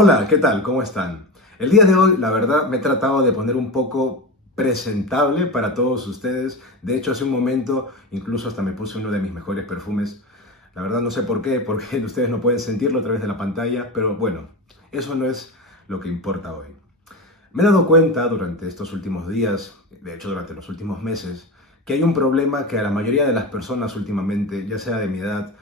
Hola, ¿qué tal? ¿Cómo están? El día de hoy, la verdad, me he tratado de poner un poco presentable para todos ustedes. De hecho, hace un momento, incluso hasta me puse uno de mis mejores perfumes. La verdad no sé por qué, porque ustedes no pueden sentirlo a través de la pantalla, pero bueno, eso no es lo que importa hoy. Me he dado cuenta durante estos últimos días, de hecho durante los últimos meses, que hay un problema que a la mayoría de las personas últimamente, ya sea de mi edad,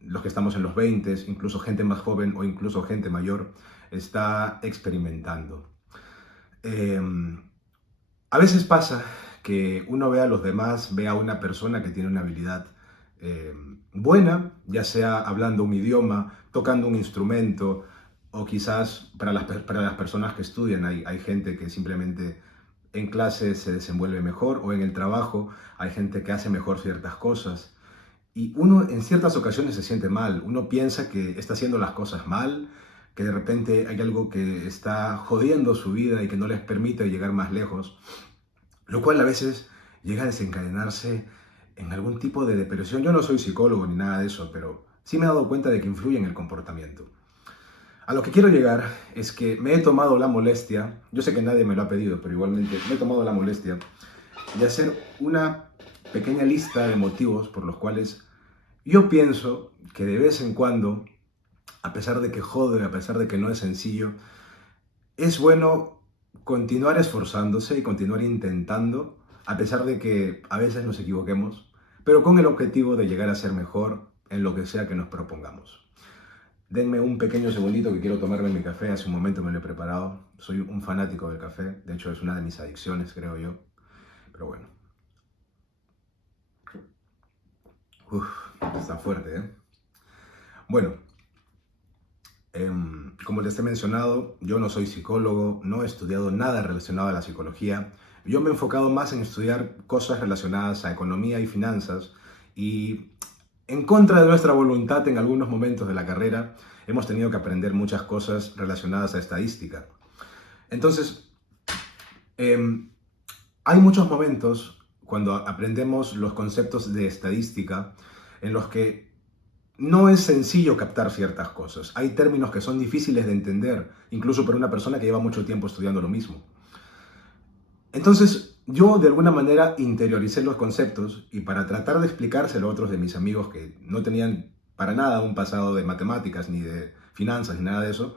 los que estamos en los 20, incluso gente más joven o incluso gente mayor, está experimentando. Eh, a veces pasa que uno ve a los demás, ve a una persona que tiene una habilidad eh, buena, ya sea hablando un idioma, tocando un instrumento, o quizás para las personas que estudian hay gente que simplemente en clase se desenvuelve mejor, o en el trabajo hay gente que hace mejor ciertas cosas. Y uno en ciertas ocasiones se siente mal, uno piensa que está haciendo las cosas mal, que de repente hay algo que está jodiendo su vida y que no les permite llegar más lejos, lo cual a veces llega a desencadenarse en algún tipo de depresión. Yo no soy psicólogo ni nada de eso, pero sí me he dado cuenta de que influye en el comportamiento. A lo que quiero llegar es que me he tomado la molestia, yo sé que nadie me lo ha pedido, pero igualmente me he tomado la molestia de hacer una pequeña lista de motivos por los cuales yo pienso que de vez en cuando, a pesar de que jode, a pesar de que no es sencillo, es bueno continuar esforzándose y continuar intentando, a pesar de que a veces nos equivoquemos, pero con el objetivo de llegar a ser mejor en lo que sea que nos propongamos. Denme un pequeño segundito que quiero tomarme mi café, hace un momento me lo he preparado. Soy un fanático del café, de hecho es una de mis adicciones, creo yo. Pero bueno, uf, está fuerte, ¿eh? Bueno, como les he mencionado, yo no soy psicólogo, no he estudiado nada relacionado a la psicología. Yo me he enfocado más en estudiar cosas relacionadas a economía y finanzas y en contra de nuestra voluntad en algunos momentos de la carrera hemos tenido que aprender muchas cosas relacionadas a estadística. Entonces, em, hay muchos momentos cuando aprendemos los conceptos de estadística en los que no es sencillo captar ciertas cosas. Hay términos que son difíciles de entender, incluso para una persona que lleva mucho tiempo estudiando lo mismo. Entonces, yo de alguna manera interioricé los conceptos y para tratar de explicárselo a otros de mis amigos que no tenían para nada un pasado de matemáticas, ni de finanzas, ni nada de eso,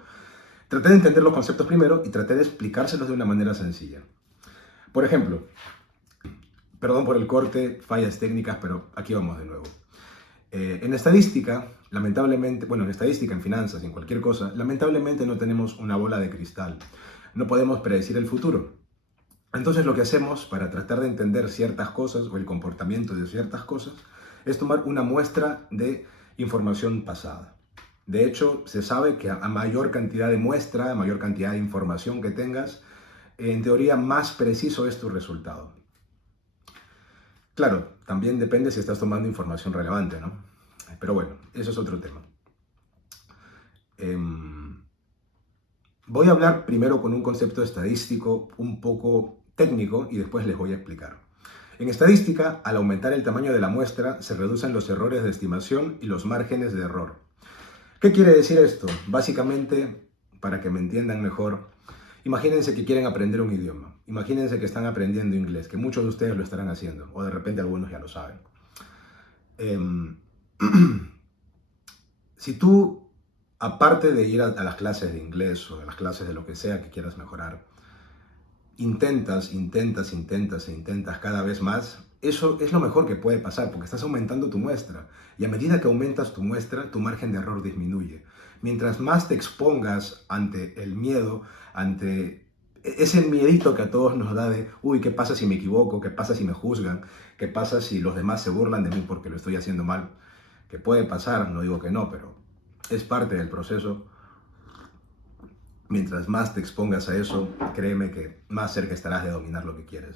traté de entender los conceptos primero y traté de explicárselos de una manera sencilla. Por ejemplo, perdón por el corte, fallas técnicas, pero aquí vamos de nuevo. En estadística, lamentablemente, bueno, en estadística, en finanzas, en cualquier cosa, lamentablemente no tenemos una bola de cristal. No podemos predecir el futuro. Entonces lo que hacemos para tratar de entender ciertas cosas o el comportamiento de ciertas cosas es tomar una muestra de información pasada. De hecho, se sabe que a mayor cantidad de muestra, a mayor cantidad de información que tengas, en teoría más preciso es tu resultado. Claro, también depende si estás tomando información relevante, ¿no? Pero bueno, eso es otro tema. Voy a hablar primero con un concepto estadístico un poco técnico y después les voy a explicar. En estadística, al aumentar el tamaño de la muestra, se reducen los errores de estimación y los márgenes de error. ¿Qué quiere decir esto? Básicamente, para que me entiendan mejor, imagínense que quieren aprender un idioma. Imagínense que están aprendiendo inglés, que muchos de ustedes lo estarán haciendo, o de repente algunos ya lo saben. Eh, si tú, aparte de ir a las clases de inglés o a las clases de lo que sea que quieras mejorar, intentas cada vez más, eso es lo mejor que puede pasar porque estás aumentando tu muestra y a medida que aumentas tu muestra, tu margen de error disminuye. Mientras más te expongas ante el miedo, ante ese miedito que a todos nos da de, uy, ¿qué pasa si me equivoco? ¿Qué pasa si me juzgan? ¿Qué pasa si los demás se burlan de mí porque lo estoy haciendo mal? Que puede pasar, no digo que no, pero es parte del proceso. Mientras más te expongas a eso, créeme que más cerca estarás de dominar lo que quieres.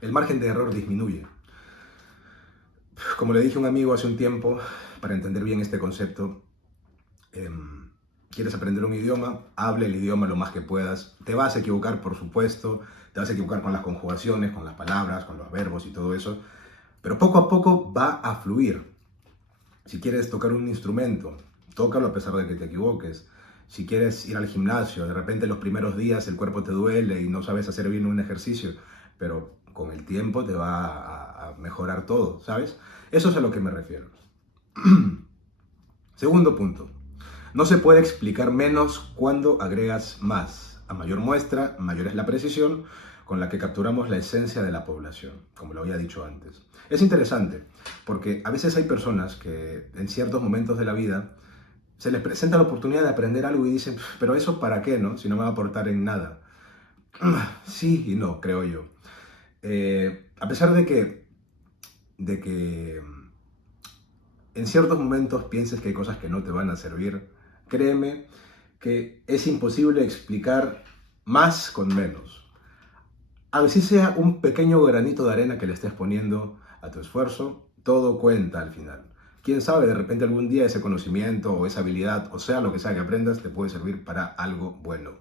El margen de error disminuye. Como le dije a un amigo hace un tiempo, para entender bien este concepto, quieres aprender un idioma, hable el idioma lo más que puedas. Te vas a equivocar, por supuesto, te vas a equivocar con las conjugaciones, con las palabras, con los verbos y todo eso, pero poco a poco va a fluir. Si quieres tocar un instrumento, tócalo a pesar de que te equivoques. Si quieres ir al gimnasio, de repente los primeros días el cuerpo te duele y no sabes hacer bien un ejercicio, pero con el tiempo te va a mejorar todo, ¿sabes? Eso es a lo que me refiero. Segundo punto. No se puede explicar menos cuando agregas más. A mayor muestra, mayor es la precisión con la que capturamos la esencia de la población, como lo había dicho antes. Es interesante, porque a veces hay personas que en ciertos momentos de la vida se les presenta la oportunidad de aprender algo y dicen, pero eso para qué, ¿no? Si no me va a aportar en nada. Sí y no, creo yo. A pesar de que en ciertos momentos pienses que hay cosas que no te van a servir, créeme que es imposible explicar más con menos. Así sea un pequeño granito de arena que le estés poniendo a tu esfuerzo, todo cuenta al final. Quién sabe, de repente algún día ese conocimiento o esa habilidad, o sea lo que sea que aprendas, te puede servir para algo bueno.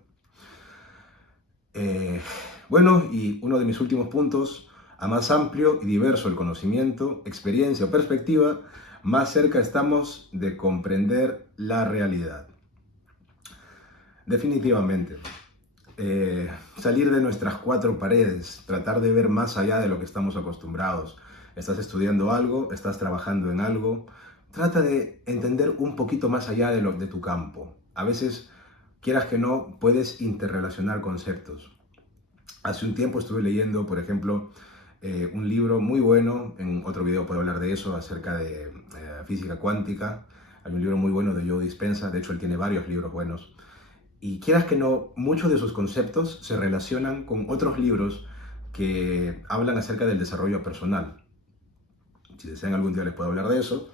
Eh, bueno, y uno de mis últimos puntos, a más amplio y diverso el conocimiento, experiencia o perspectiva, más cerca estamos de comprender la realidad. Definitivamente. Salir de nuestras cuatro paredes, tratar de ver más allá de lo que estamos acostumbrados. Estás estudiando algo, estás trabajando en algo, trata de entender un poquito más allá de tu campo. A veces, quieras que no, puedes interrelacionar conceptos. Hace un tiempo estuve leyendo, por ejemplo, un libro muy bueno, en otro video puedo hablar de eso, acerca de física cuántica. Hay un libro muy bueno de Joe Dispenza, de hecho él tiene varios libros buenos. Y quieras que no, muchos de sus conceptos se relacionan con otros libros que hablan acerca del desarrollo personal. Si desean algún día les puedo hablar de eso.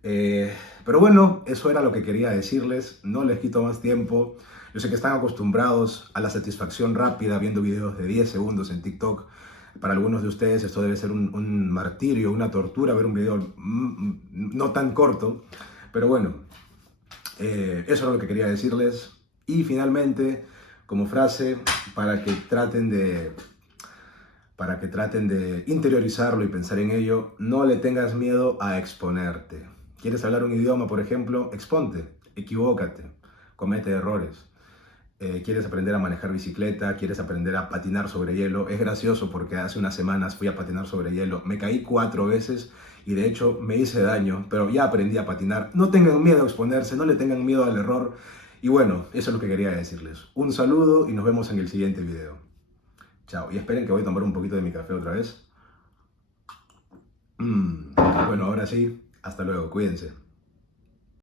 Pero bueno, eso era lo que quería decirles. No les quito más tiempo. Yo sé que están acostumbrados a la satisfacción rápida viendo videos de 10 segundos en TikTok. Para algunos de ustedes esto debe ser un martirio, una tortura ver un video no tan corto. Pero bueno, eso era lo que quería decirles. Y finalmente, como frase, para que traten de interiorizarlo y pensar en ello, no le tengas miedo a exponerte. ¿Quieres hablar un idioma, por ejemplo? Exponte, equivócate, comete errores. ¿Quieres aprender a manejar bicicleta? ¿Quieres aprender a patinar sobre hielo? Es gracioso porque hace unas semanas fui a patinar sobre hielo. Me caí 4 veces y de hecho me hice daño, pero ya aprendí a patinar. No tengan miedo a exponerse, no le tengan miedo al error. Y bueno, eso es lo que quería decirles. Un saludo y nos vemos en el siguiente video. Chao. Y esperen que voy a tomar un poquito de mi café otra vez. Bueno, ahora sí. Hasta luego. Cuídense.